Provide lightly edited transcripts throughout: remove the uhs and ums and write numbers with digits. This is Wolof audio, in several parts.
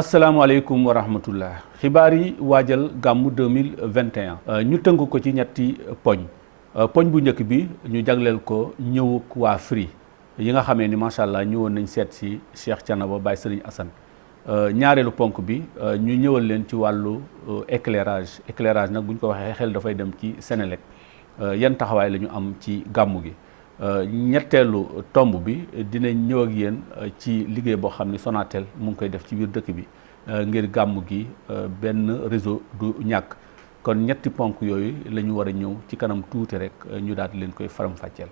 asalaamaaleykum wa rahmatullah xibaar yi waajal gàmmu 2021 ñu tënk ko ci ñetti poñ bu njëkk bi ñu jagleel ko ñëwuk waa Firi yi nga xamee ni macha allah ñëwoon nañ seet si Cheikh Thiénaba Baye Serigne Assane ñaareelu ponk bi ñu ñëwal leen ci wàllu éclairage nag bu ñu ko waxee xel dafay dem ci Sénélec yan taxawaay la ñu am ci gàmmu gi ñetteelu tomb bi dinañ ñëw ak yéen ci liggéey boo xam ne Sonatel mu ngi koy def ci biir dëkk bi ngir gàmmu gi benn réseau du ñàkk kon ñetti ponk yooyu la ñu war a ñëw ci kanam tuuti rek ñu daal di leen koy faram-fàcceel.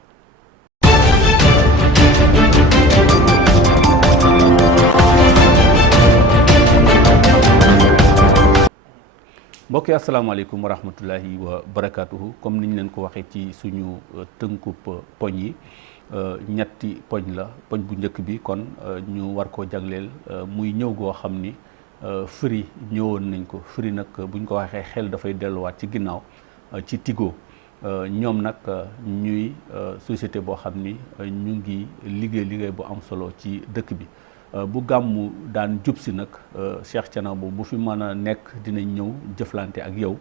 mbokk yi asalaamaaleykum wa rahmatullahi wa barakaatuhu comme niñ leen ko waxee ci suñu tënkub poñ yi ñetti poñ la poñ bu njëkk bi kon ñu war koo jagleel muy ñëw goo xam ni Firi ñëwoon nañ ko Firi nag buñ ko waxee xel dafay delluwaat ci ginnaaw ci Tigo ñoom nag ñuy société boo xam ni ñu ngi liggéey bu am solo ci dëkk bi bu gàmmu daan jub si nag Cheikh Thiénaba bu fi mën a nekk dinañ ñëw jëflante ak yow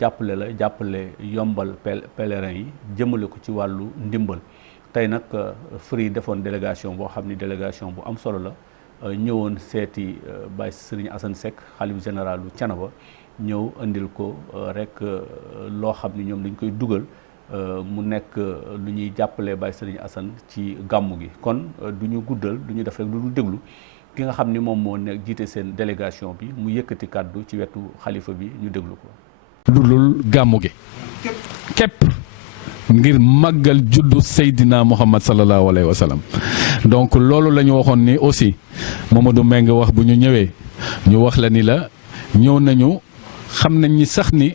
jàppale yombal pèlerin yi jëmale ko ci wàllu ndimbal tey nag Firi defoon délégation boo xam ni délégation bu am solo la ñëwoon seeti Baye Serigne Assane Seck xalif généralu Thiénaba ñëw indil ko rek loo xam ni ñoom dañ koy dugal mu nekk lu ñuy jàppale Baye Serigne Assane ci gàmmu gi kon du ñu guddal du ñu def rek lu dul déglu ki nga xam ni moom moo nekk jiite seen délégation bi mu yëkkati kàddu ci wetu xalifa bi ñu déglu ko. dulul gàmmu gi képp ngir màggal juddu Seydina Muhammad sallallahu alayhi wa sallam donc loolu la ñu waxoon ni aussi Mamadou Mbengue wax bu ñu ñëwee ñu wax la ni la ñëw nañu xam nañ ni sax ni.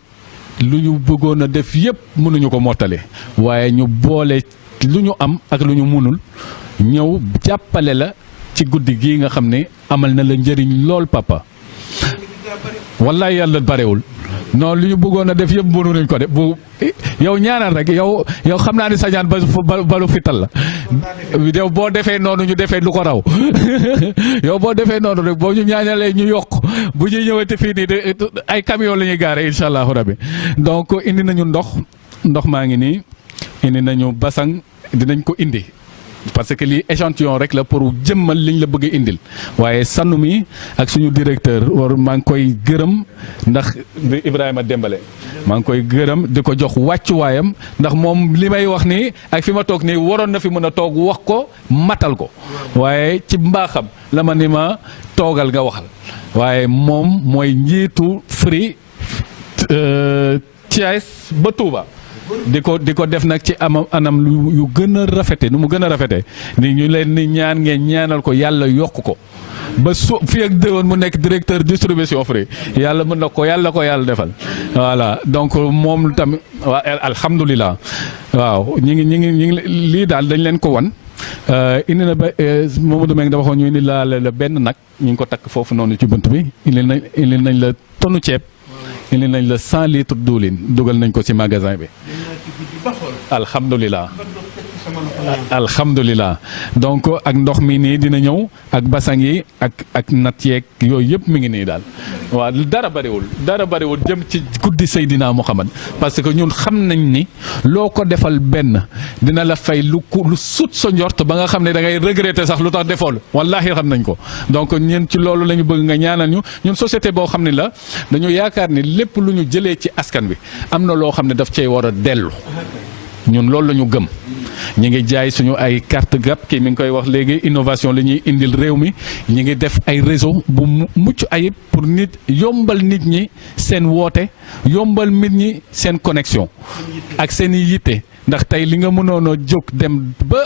lu ñu bëggoon a def yëpp mënuñu ko mottale waaye ñu boole lu ñu am ak lu ñu mënul ñëw jàppale la ci guddi gii nga xam ne amal na la njëriñ lool papa wallaay yàlla barewul non lu ñu bëggoon a def yëpp mënuñu ko def bu yow ñaanal rek yow xam naa ni sa ñaan balu fital la yow boo defee noonu ñu defee lu ko raw yow boo defee noonu rek boo ñu ñaanalee ñu yokk bu ñuy ñëwee fii nii ay camion la ñuy gaare incha allahu rabbi donc indi nañu ndox maa ngi nii indi nañu basang dinañ ko indi parce que lii échantillon rek la pour jëmmal liñ la bëgg a indil waaye sannu mi ak suñu directeur maa ngi koy gërëm ndax Ibrahima Dembale maa ngi koy gërëm di ko jox wàccuwaayam ndax moom li may wax nii ak fi ma toog nii waroon na fi mën a toog wax ko matal ko waaye ci mbaaxam la ma ni ma toogal nga waxal waaye moom mooy njiitu Firi Thiès ba Touba di ko def nag ci anam yu gën a rafete nu mu gën a rafete ni ñu leen ni ñaan ngeen ñaanal ko yàlla yokk ko ba fi ak déwoon mu nekk directeur distribution Firi yàlla mën na ko yàlla defal voilà donc moom tamit waa alhamdulilah waaw ñi ngi lii daal dañ leen ko wan indi na ba Mamadou Mbengue dafa waxoon ñu indi la benn nag ñu ngi ko takk foofu noonu ci bunt bi indi nañ la tonu ceeb indi nañ la 100 litres diwlin dugal nañ ko ci magasin bi alhamdulilah donc ak ndox mi nii dina ñëw ak basang yi ak nat yeeg yooyu yëpp mi ngi nii daal waaw dara bariwul jëm ci guddi Seydina Muhammad parce que ñun xam nañ ni loo ko defal benn dina la fay lu sut sa njort ba nga xam ne da ngay regretter sax lu tax defool wallahi xam nañ ko donc ñun ci loolu la ñu bëgg nga ñaanal ñu ñun société boo xam ne la dañu yaakaar ni lépp lu ñu jëlee ci askan bi am na loo xam ne daf cey war a dellu ñun loolu la ñu gëm ñi ngi jaay suñu ay carte gap kii mi ngi koy wax léegi innovation la ñuy indil réew mi ñi ngi def ay réseau bu mucc ayib pour yombal nit ñi seen woote yombal nit ñi seen connexion ak seen i yitte ndax tey li nga mënoon a jóg dem ba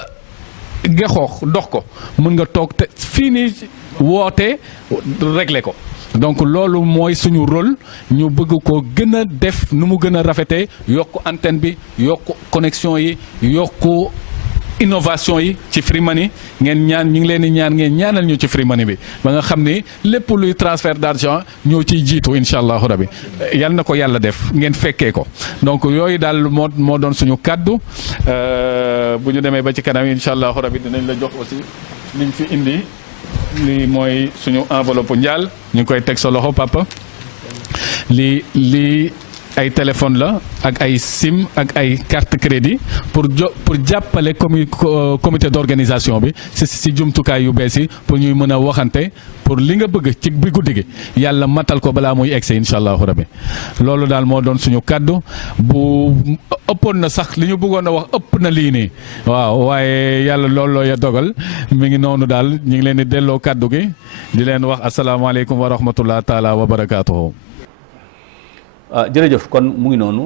gexoox dox ko mën nga toog te fii nii woote régler ko donc loolu mooy suñu rôle ñu bëgg ko gën a def nu mu gën a rafetee yokk antenne bi yokk connexion yi yokk innovation yi ci Free Money ngeen ñaan ñu ngi leen di ñaan ngeen ñaanal ñu ci Free Money bi ba nga xam ni lépp luy transfert d'argent ñoo ciy jiitu incha allahu rabi yal na ko yàlla def ngeen fekkee ko donc yooyu daal moo doon suñu kàddu bu ñu demee ba ci kanam incha allahu rabi dinañ la jox aussi liñ fi indi lii mooy suñu enveloppe njaal ñu ngi koy teg sa loxo papa lii ay téléphone la ak ay sim ak ay carte crédit pour jàppale comité d'organisation bi si jumtukaay yu bees yi pour ñuy mën a waxante pour li nga bëgg ci bi guddi gi yàlla matal ko balaa muy egsi incha allahu rabbi loolu daal moo doon suñu kaddu bu ëppoon na sax li ñu bëggoon a wax ëpp na lii nii waaw waaye yàlla loolu loo ya dogal mi ngi noonu daal ñu ngi leen di delloo kaddu gi di leen wax asalaamaaleykum wa rahmatullah taala wa barakaatuhu. jërëjëf kon mu ngi noonu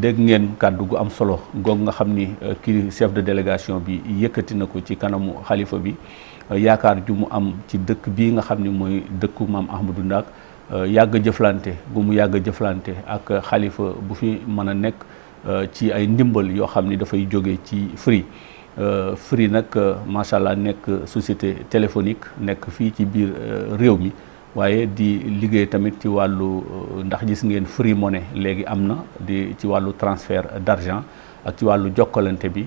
dégg ngeen kàddu gu am solo goog nga xam ni kii chef de délégation bi yëkkati na ko ci kanamu xalifa bi yaakaar ju mu am ci dëkk bii nga xam ni mooy dëkku maam Ahmadou Ndak yàgg jëflante gu mu yàgg jëflante ak xalifa bu fi mën a nekk ci ay ndimbal yoo xam ni dafay jóge ci Free Free nag macha allah nekk société téléphonique nekk fii ci biir réew mi. waaye di liggéey tamit ci wàllu ndax gis ngeen Free Money léegi am na di ci wàllu transfert d'argent ak ci wàllu jokkalante bi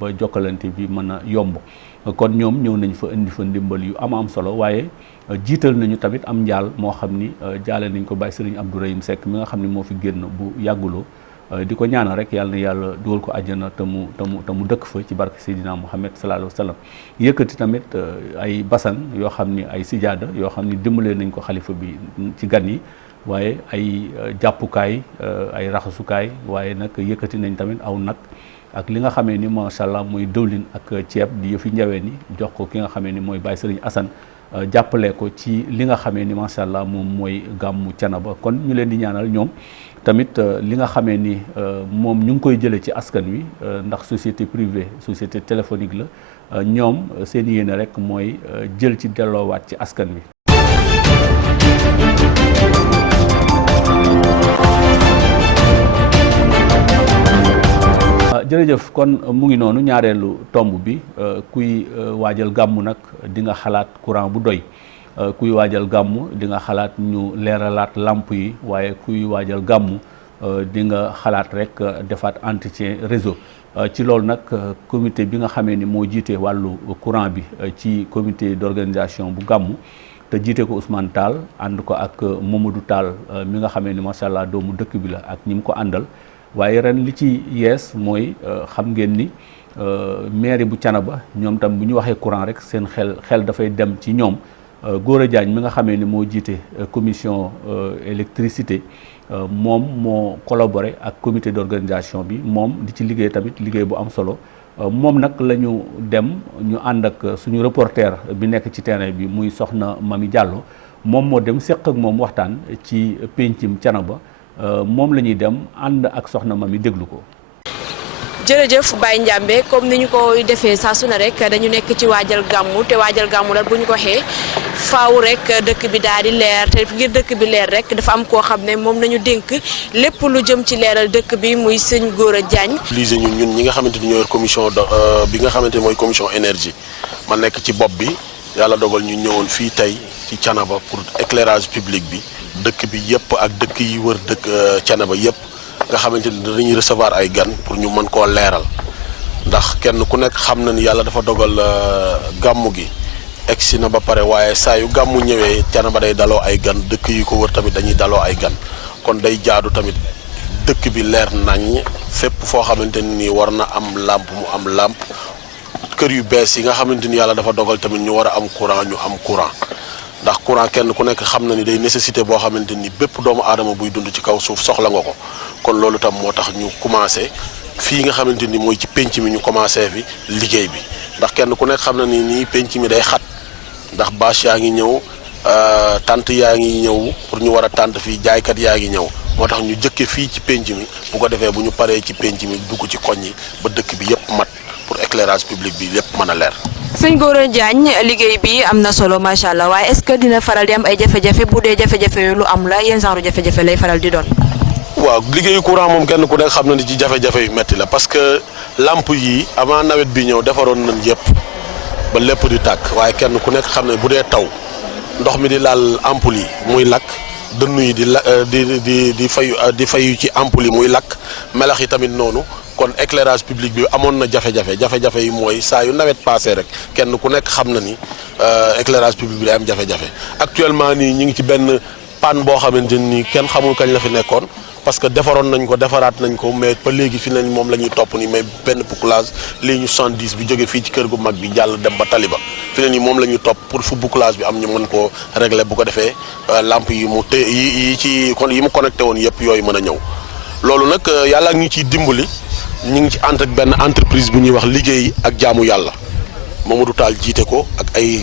ba jokkalante bi mën a yomb kon ñoom ñëw nañ fa indi fa ndimbal yu am solo waaye jiital nañu tamit am njaal moo xam ni jaale nañ ko Baye Serigne Abdou Rahim Seck mi nga xam ni moo fi génn bu yàgguloo di ko ñaanal rek yàlla na yàlla dugal ko àjjana te mu dëkk fa ci barke Seydina Muhammad sallallahu alayhi wa sallam yëkkati tamit ay basan yoo xam ni ay sijaada yoo xam ni dimbalee nañ ko xalifa bi ci gan yi waaye ay jàppukaay ay raxasukaay waaye nag yëkkati nañ tamit aw nag ak li nga xamee ni macha allah mooy dëwlin ak ceeb di yëfi njawee ni jox ko ki nga xamee ni mooy Baye Serigne Assane jàppale ko ci li nga xamee ni macha allah moom mooy gàmmu Thiénaba kon ñu leen di ñaanal ñoom tamit li nga xamee ni moom ñu ngi koy jëlee ci askan wi ndax société privée société téléphonique la ñoom seen yéene rek mooy jël ci delloowaat ci askan wi. jërëjëf kon mu ngi noonu ñaareelu tomb bi kuy waajal gàmmu nag di nga xalaat courant bu doy. kuy waajal gàmmu di nga xalaat ñu leeralaat làmp yi waaye kuy waajal gàmmu di nga xalaat rek defaat entretien réseau ci loolu nag comité bi nga xamee ni moo jiite wàllu courant bi ci comité d'organisation bu gàmmu te jiite ko Ousmane Tall ànd ko ak Mamadou Tall mi nga xamee ni macha allah doomu dëkk bi la ak ñi mu ko àndal waaye ren li ci yees mooy xam ngeen ni mairie bu Thiénaba ñoom tam bu ñu waxee courant rek seen xel dafay dem ci ñoom. Gora Diagne mi nga xamee ni moo jiite commission électricité moom moo collaboré ak comité d'organisation bi moom di ci liggéey tamit liggéey bu am solo moom nag la ñu dem ñu ànd ak suñu reporter bi nekk ci terrain bi muy soxna Mami Diallo moom moo dem seq ak moom waxtaan ci pencum Thiénaba moom la ñuy dem ànd ak soxna Mami déglu ko. jërëjëf Baye Ndiambé comme ni ñu koy defee saa su ne rek dañu nekk ci waajal gàmmu te waajal gàmmu la bu ñu ko waxee faaw rek dëkk bi daal di leer te ngir dëkk bi leer rek dafa am koo xam ne moom nañu dénk lépp lu jëm ci leeral dëkk bi muy sëñ Gora Diagne. utilisé ñun ñi nga xamante ni ñoo yor commission bi nga xamante ni mooy commission énergie ma nekk ci bopp bi yàlla dogal ñu ñëwoon fii tey ci Thiénaba pour éclairage public bi dëkk bi yëpp ak dëkk yi wër dëkk Thiénaba yëpp. nga xamante ni dañuy recevoir ay gan pour ñu mën koo leeral ndax kenn ku nekk xam na ni yàlla dafa dogal gàmmu gi egsi na ba pare waaye saa yu gàmmu ñëwee Thiénaba day daloo ay gan dëkk yi ko wër tamit dañuy daloo ay gan kon day jaadu tamit dëkk bi leer nañ fépp foo xamante ni war na am làmp mu am làmp kër yu bees yi nga xamante ni yàlla dafa dogal tamit ñu war a am courant ñu am courant ndax courant kenn ku nekk xam na ni day nécessité boo xamante ni bépp doomu aadama buy dund ci kaw suuf soxla nga ko kon loolu tam moo tax ñu commencé fii nga xamante ni mooy ci penc mi ñu commencé fi liggéey bi ndax kenn ku nekk xam na ni nii penc mi day xat ndax bâche yaa ngi ñëw tente yaa ngi ñëw pour ñu war a tente fii jaaykat yaa ngi ñëw moo tax ñu jëkke fii ci penc mi bu ko defee bu ñu paree ci penc mi dugg ci koñ yi ba dëkk bi yëpp mat pour éclairage public bi lépp mën a leer. sëñ Gora Diagne liggéey bi am na solo macha allah waaye est-ce que dina faral di am ay jafe-jafe bu dee jafe-jafe yooyu lu am la yenn genre jafe-jafe lay faral di doon. waaw liggéeyu courant moom kenn ku nekk xam na ni ci jafe-jafe yu metti la parce que lamp yi avant nawet bi ñëw defaroon nañ yëpp ba lépp di tàkk waaye kenn ku nekk xam ne bu dee taw ndox mi di laal ampoule yi muy lakk dënnu yi di fayu ci ampoule yi muy lakk melax yi tamit noonu kon éclairage public bi amoon na jafe-jafe yi mooy saa yu nawet passé rek kenn ku nekk xam na ni éclairage public bi day am jafe-jafe actuellement nii ñu ngi ci benn panne boo xamante ni kenn xamul kañ la fi nekkoon parce que defaroon nañ ko defaraat nañ ko mais ba léegi fi nañ moom la ñuy topp ni mais benn bouclage ligne 70 bi jóge fii ci kër gu mag bi jàll dem ba Taliba fi ne nii moom la ñuy topp pour fu bouclage bi am ñu mën koo régler bu ko defee lampe yi mu yi mu connecté woon yëpp yooyu mën a ñëw loolu nag yàlla ak ñu ciy dimbali ñu ngi ci ànd ak benn entreprise bu ñuy wax liggéey ak jaamu yàlla Mamadou Tall jiite ko ak ay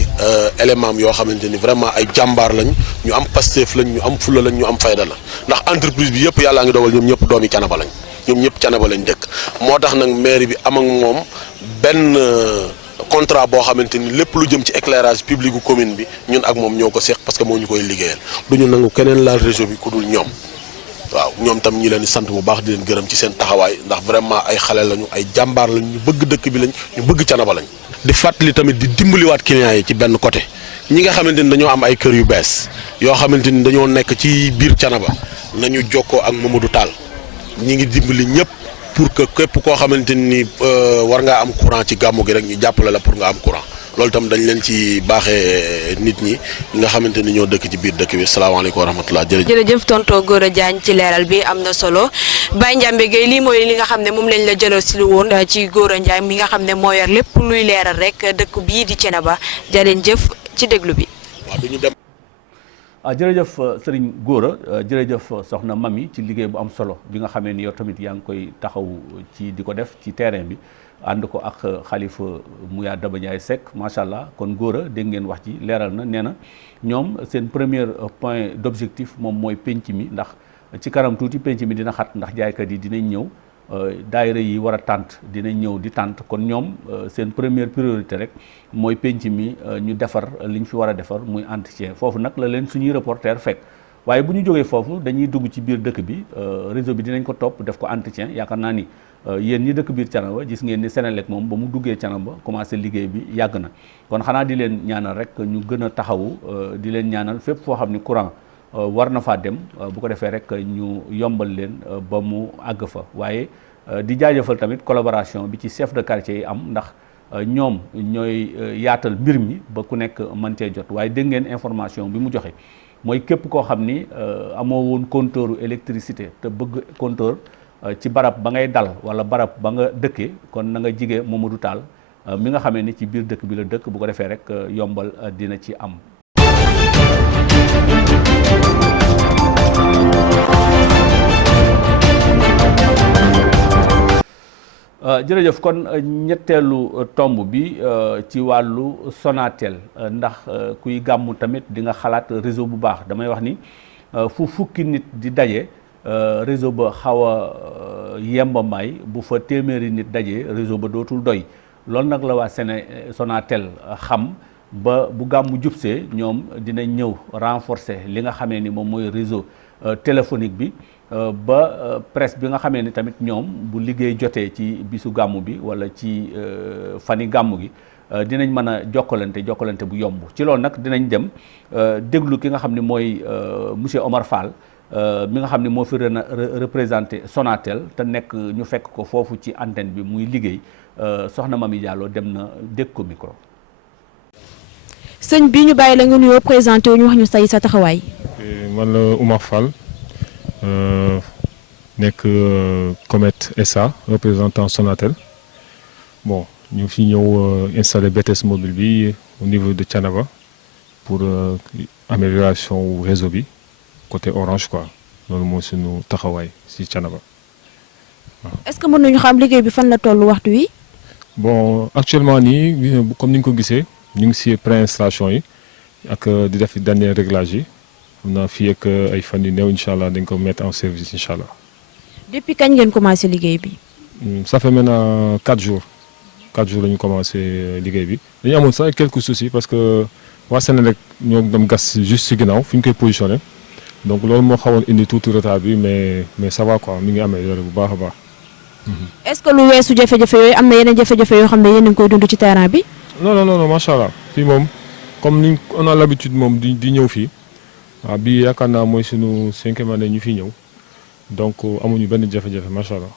éléments yoo xamante ni vraiment ay jàmbaar lañ ñu am Pastef lañ ñu am fula lañ ñu am fayda la ndax entreprise bi yëpp yàllaa ngi dogal ñoom ñëpp doomi Thiénaba lañ ñoom ñëpp Thiénaba lañ dëkk moo tax nag mairie bi am ak moom benn contrat boo xamante ni lépp lu jëm ci éclairage public gu commune bi ñun ak moom ñoo ko seq parce que moo ñu koy liggéeyal du ñu nangu keneen laal réseau bi ku dul ñoom waaw ñoom tam ñi leen di sant bu baax di leen gërëm ci seen taxawaay ndax vraiment ay xale lañu ay jàmbaar lañ ñu bëgg dëkk bi lañ ñu bëgg Thiénaba lañ. di fàttali tamit di dimbaliwaat clients yi ci benn côté ñi nga xamante ni dañoo am ay kër yu bees yoo xamante ni dañoo nekk ci biir Thiénaba nañu jokkoo ak Mamadou Tall ñi ngi dimbali ñëpp pour que képp koo xamante ni war ngaa am courant ci gàmmu gi rek ñu jàppale la pour nga am courant loolu tam dañ leen ci baaxee nit ñi nga xamante ni ñoo dëkk ci biir dëkk bi salaamaaleykum wa rahmatulah jërëjëf tonton Gora Diagne ci leeral bi am na solo Baye Ndiambe Gueye lii mooy li nga xam ne moom lañ la jëloo si lu woon ci Gora Ndiagne mi nga xam ne moo yor lépp luy leeral rek dëkk bii di Thiénaba jërë jëf ci déglu bi. waaw duñu dem. jërëjëf Serigne Gora jërëjëf soxna Mami ci liggéey bu am solo bi nga xamee ni yow tamit yaa ngi koy taxaw ci di ko def ci terrain bi ànd ko ak xalifa Mouya Daba Ndiaye Seck macha allah kon Gora dégg ngeen wax ji leeral na nee na ñoom seen premier point d'objectif moom mooy penc mi ndax ci kanam tuuti penc mi dina xat ndax jaaykat yi dinañ ñëw daayira yi war a tànt dinañ ñëw di tànt kon ñoom seen première priorité rek mooy penc mi ñu defar li ñu fi war a defar muy entretien foofu nag la leen suñuy reporter fekk waaye bu ñu jógee foofu dañuy dugg ci biir dëkk bi réseau bi dinañ ko topp def ko entretien yaakaar naa ni yéen ñi dëkk biir Thiénaba gis ngeen ni Senelec moom ba mu duggee Thiénaba commencé liggéey bi yàgg na kon xanaa di leen ñaanal rek ñu gën a taxawu di leen ñaanal fépp foo xam ni courant war na faa dem bu ko defee rek ñu yombal leen ba mu àgg fa waaye di jaajëfal tamit collaboration bi ci chef de quartier yi am ndax ñoom ñooy yaatal mbir mi ba ku nekk mën cee jot waaye dégg ngeen information bi mu joxe mooy képp koo xam ni amoo woon compteur électricité te bëgg compteur ci barab ba ngay dal wala barab ba nga dëkkee kon na nga jige Mamadou Tall mi nga xamee ni ci biir dëkk bi la dëkk bu ko defee rek yombal dina ci am. jërëjëf kon ñetteelu tomb bi ci wàllu Sonatel ndax kuy gàmmu tamit di nga xalaat réseau bu baax damay wax ni fu fukki nit di daje réseau ba xaw a yembamaay bu fa téeméeri nit daje réseau ba dootul doy loolu nag la waa Sonatel xam ba bu gàmmu jubsee ñoom dinañ ñëw renforcer li nga xamee ni moom mooy réseau téléphonique bi ba presse bi nga xamee ni tamit ñoom bu liggéey jotee ci bisu gàmmu bi wala ci fani gàmmu gi dinañ mën a jokkalante bu yomb ci loolu nag dinañ dem déglu ki nga xam ne mooy monsieur Omar Fall mi nga xam ne moo fi représenté Sonatel te nekk ñu fekk ko foofu ci antenne bi muy liggéey soxna Mami Diallo dem na dégg ko micro. sëñ bi ñu bàyyi la nga nuyoo présenté wu ñu wax ñu say sa taxawaay. man la Omar Fall nekk Comet SA représentant Sonatel bon ñu fi ñëw installer BTS mobile bi au niveau de Thiénaba pour amélioration réseau bi côté Orange quoi loolu mooy suñu taxawaay si Thiénaba waaw. est-ce que mën nañu xam liggéey bi fan la toll waxtu wi. bon actuellement nii comme ni nga ko gisee ñu ngi si préinstallation yi ak di def dernier réglage yi xam naa fii ak ay fan yu néew incha allah dañ ko mettre en service incha allah. depuis kañ ngeen commencé liggéey bi. ça fait maintenant 4 jours la ñu commencé liggéey bi dañu amoon sax quelques soucis parce que waa Senelec ñoo dem gas juste si ginnaaw fi ñu koy positionné donc loolu moo xawoon indi tuuti retard bi mais ça va quoi mi ngi amélioré bu baax a baax. est-ce que lu weesu jafe-jafe yooyu am na yeneen jafe-jafe yoo xam ne yéen a ngi koy dund ci terrain bi. non macha allah fii moom comme ni on a l'habitude moom di ñëw fii waaw bii yaakaar naa mooy sunu 5e année ñu fi ñëw donc amuñu benn jafe-jafe macha allah.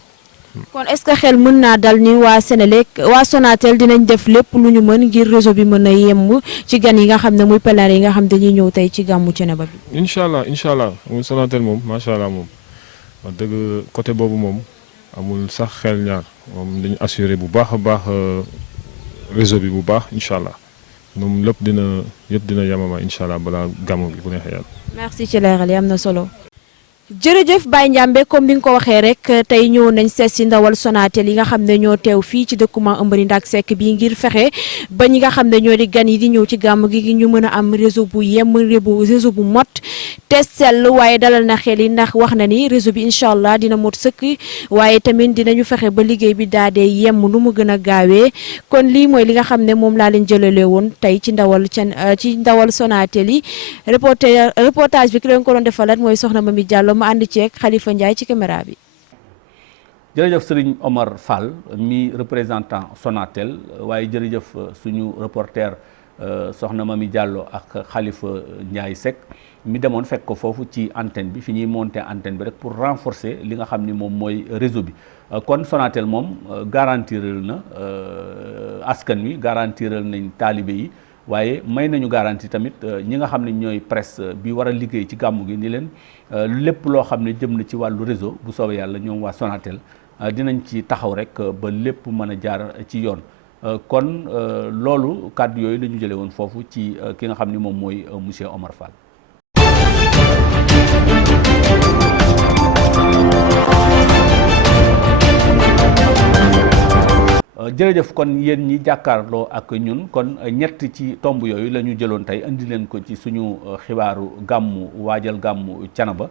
kon est-ce que xel mën naa dal ni waa Senelec waa Sonatel dinañ def lépp lu ñu mën ngir réseau bi mën a yemb ci gan yi nga xam ne muy pèlerin yi nga xam dañuy ñëw tey ci gàmmu Thiénaba bi. incha allah moom Sonatel moom macha allah moom wax dëgg côté boobu moom amul sax xel ñaar moom dañu assuré bu baax a baax réseau bi bu baax incha allah moom lépp dina yamama incha allah balaa gàmmu bi bu neexee yàlla. merci ci leeral yi am na solo. jërëjëf Baye Ndiambé comme ni nga ko waxee rek tey ñëwoon nañ seet si ndawal Sonatel yi nga xam ne ñoo teew fii ci dëkku Mame Amary Ndack Seck bii ngir fexe ba ñi nga xam ne ñoo di gan yi di ñëw ci gàmm gi ñu mën a am réseau bu yem réseau bu mot te sell waaye dalal na xel yi ndax wax na ni réseau bi incha allah dina mot sëkk waaye tamit dinañu fexe ba liggéey bi daa dee yem nu mu gën a gaawee kon lii mooy li nga xam ne moom laa leen jëlalee woon tey ci ndawal Sonatel yi reportage bi ki leen ko doon defalat mooy soxna Mami Diallo ma ànd ceeg Khalifa Ndiaye ci caméra bi. jërëjëf Serigne Omar Fall mi représentant Sonatel waaye jërëjëf suñu reporter soxna Mami Diallo ak Khalifa Ndiaye Seck mi demoon fekk ko foofu ci antenne bi fi ñuy monter antenne bi rek pour renforcer li nga xam ni moom mooy réseau bi kon Sonatel moom garantiral na askan wi garantiral nañ taalibe yi waaye may nañu garantie tamit ñi nga xam ne ñooy presse bi war a liggéey ci gàmmu gi ni leen lépp loo xam ne jëm na ci wàllu réseau bu soobee yàlla ñoom waa Sonatel dinañ ci taxaw rek ba lépp mën a jaar ci yoon kon loolu kàddu yooyu la ñu jëlee woon foofu ci ki nga xam ni moom mooy monsieur Omar Fall. jërëjëf kon yéen ñi jàkkaarloo ak ñun kon ñett ci tomb yooyu la ñu jëloon tey indi leen ko ci suñu xibaaru gàmmu waajal gàmmu Thiénaba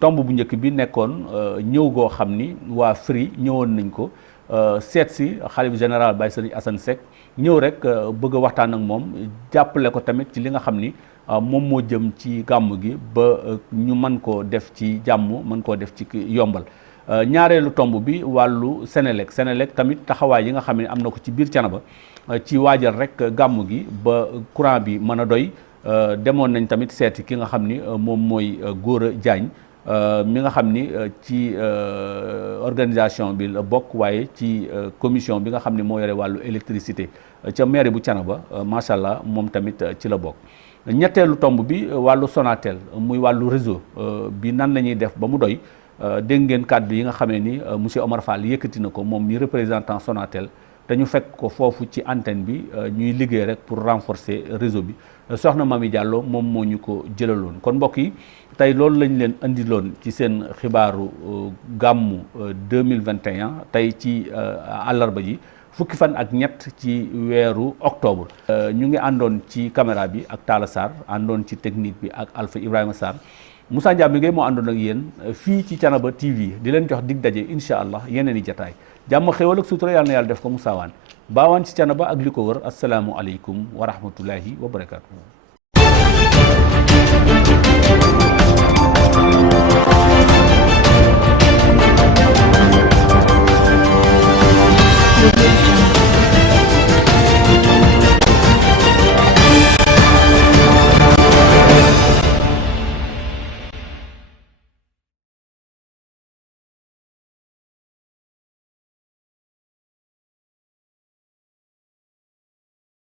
tomb bu njëkk bi nekkoon ñëw goo xam ni waa Free ñëwoon nañ ko seet si xalif général Baye Serigne Assane Seck ñëw rek bëgg a waxtaan ak moom jàppale ko tamit ci li nga xam ni moom moo jëm ci gàmmu gi ba ñu mën koo def ci jàmm mën koo def ci yombal. ñaareelu tomb bi wàllu Senelec tamit taxawaay yi nga xam ne am na ko ci biir Thiénaba ci waajal rek gàmmu gi ba courant bi mën a doy demoon nañ tamit seeti ki nga xam ni moom mooy Gora Diagne mi nga xam ni ci organisation bi la bokk waaye ci commission bi nga xam ni moo yore wàllu électricité ca mairie bu Thiénaba macha allah moom tamit ci la bokk. ñetteelu tomb bi wàllu Sonatel muy wàllu réseau bi nan la ñuy def ba mu doy. dégg ngeen kàddu yi nga xamee ni monsieur Omar Fall yëkkati na ko moom mi représentant Sonatel te ñu fekk ko foofu ci antenne bi ñuy liggéey rek pour renforcer réseau bi soxna Mami Diallo moom moo ñu ko jëlaloon kon mbokk yi tey loolu lañ leen indiloon ci seen xibaaru gàmmu 2021 tey ci àllarba ji fukki fan ak ñett ci weeru octobre. ñu ngi àndoon ci caméra bi ak Talla Sarr àndoon ci technique bi ak Alpha Ibrahima Sarr. Moussa Ndiambi Gueye moo àndoon ak yéen fii ci Thiénaba TV di leen jox dig daje incha allah yeneen i jataay jàmm xéwal ak sutura yàlla na yàlla def ko Moussa Wane baawaan ci Thiénaba ak li ko wër asalaamu aleykum wa rahmatullahi wa barakaatu.